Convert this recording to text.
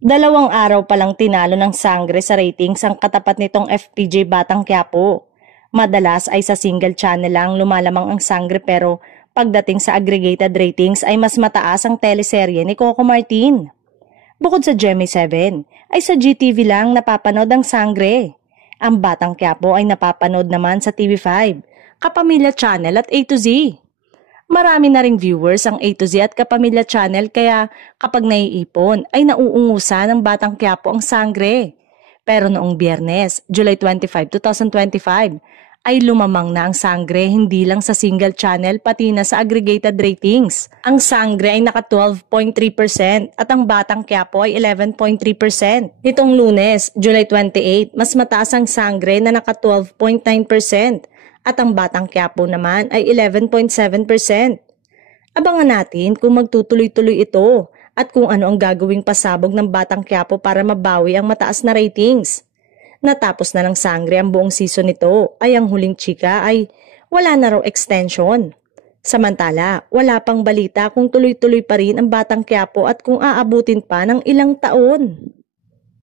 2 araw pa lang tinalo ng Sangre sa ratings ang katapat nitong FPJ Batang Quiapo. Madalas ay sa single channel lang lumalamang ang Sangre pero pagdating sa aggregated ratings ay mas mataas ang teleserye ni Coco Martin. Bukod sa GMA 7, ay sa GTV lang napapanood ang Sangre. Ang Batang Quiapo ay napapanood naman sa TV5, Kapamilya Channel at A to Z. Marami na ring viewers ang A to Z at Kapamilya Channel kaya kapag naiipon ay nauungusan ng Batang Quiapo ang Sangre. Pero noong Biyernes, July 25, 2025, ay lumamang na ang Sangre hindi lang sa single channel pati na sa aggregated ratings. Ang Sangre ay naka 12.3% at ang Batang Quiapo ay 11.3%. Nitong Lunes, July 28, mas mataas ang Sangre na naka 12.9%. At ang Batang Quiapo naman ay 11.7%. Abangan natin kung magtutuloy-tuloy ito at kung ano ang gagawing pasabog ng Batang Quiapo para mabawi ang mataas na ratings. Natapos na ng Sangre ang buong season nito ay ang Huling Chika ay wala na raw extension. Samantala, wala pang balita kung tuloy-tuloy pa rin ang Batang Quiapo at kung aabutin pa ng ilang taon.